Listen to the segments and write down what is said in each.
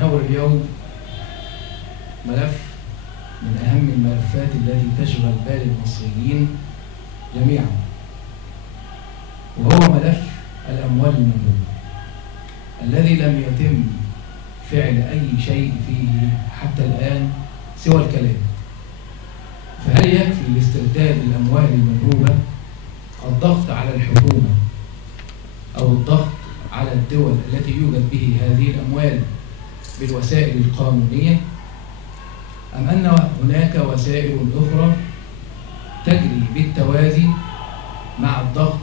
نتناول اليوم ملف من أهم الملفات التي تشغل بال المصريين جميعا، وهو ملف الأموال المنهوبة الذي لم يتم فعل أي شيء فيه حتى الآن سوى الكلام. فهل يكفي لاسترداد الأموال المنهوبة الضغط على الحكومة أو الضغط على الدول التي يوجد به هذه الأموال بالوسائل القانونية، أم أن هناك وسائل أخرى تجري بالتوازي مع الضغط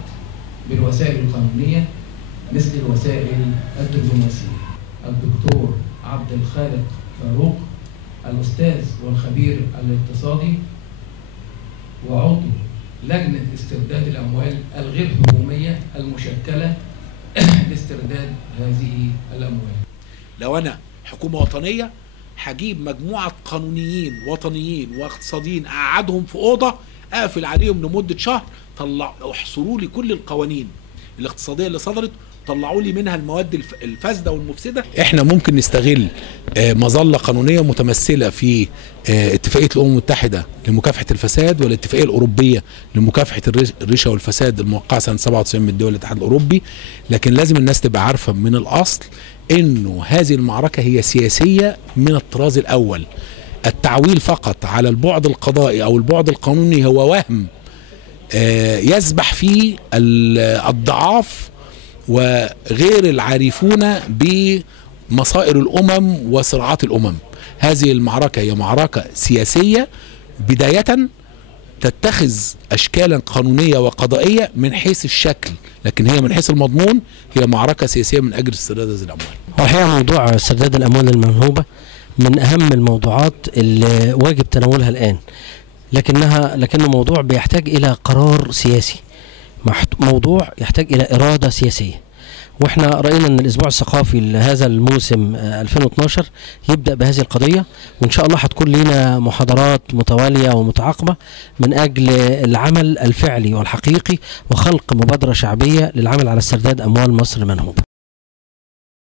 بالوسائل القانونية مثل الوسائل الدبلوماسية؟ الدكتور عبد الخالق فاروق الأستاذ والخبير الاقتصادي وعضو لجنة استرداد الأموال الغير حكومية المشكلة لاسترداد هذه الأموال. لو أنا حكومة وطنية هجيب مجموعة قانونيين وطنيين واقتصاديين أقعدهم في أوضة أقفل عليهم لمدة شهر، احصروا لي كل القوانين الاقتصادية اللي صدرت، طلعوا لي منها المواد الفاسدة والمفسدة. احنا ممكن نستغل مظلة قانونية متمثلة في اتفاقية الأمم المتحدة لمكافحة الفساد والاتفاقية الأوروبية لمكافحة الرشوة والفساد الموقعة سنة 97 من دول الاتحاد الأوروبي، لكن لازم الناس تبقى عارفة من الأصل إنه هذه المعركة هي سياسية من الطراز الأول. التعويل فقط على البعد القضائي أو البعد القانوني هو وهم يسبح فيه الضعاف وغير العارفون بمصائر الأمم وصراعات الأمم. هذه المعركة هي معركة سياسية بداية تتخذ أشكالا قانونية وقضائية من حيث الشكل، لكن هي من حيث المضمون هي معركة سياسية من أجل استرداد هذه الأموال. هو الحقيقة موضوع استرداد الأموال المنهوبة من أهم الموضوعات اللي واجب تناولها الآن، لكنه موضوع بيحتاج إلى قرار سياسي، موضوع يحتاج إلى إرادة سياسية. واحنا رأينا ان الاسبوع الثقافي لهذا الموسم 2012 يبدأ بهذه القضية، وان شاء الله هتكون لنا محاضرات متوالية ومتعاقبة من اجل العمل الفعلي والحقيقي وخلق مبادرة شعبية للعمل على استرداد اموال مصر المنهوبة.